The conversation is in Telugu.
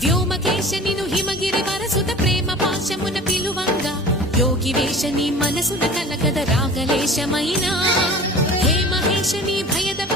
వ్యోమకేశనిను హిమగిరి వరసుత ప్రేమ పాశమున పిలువంగా యోగి వేషని మనసున కలకద రాగలేశమైనా హే మహేశని భయద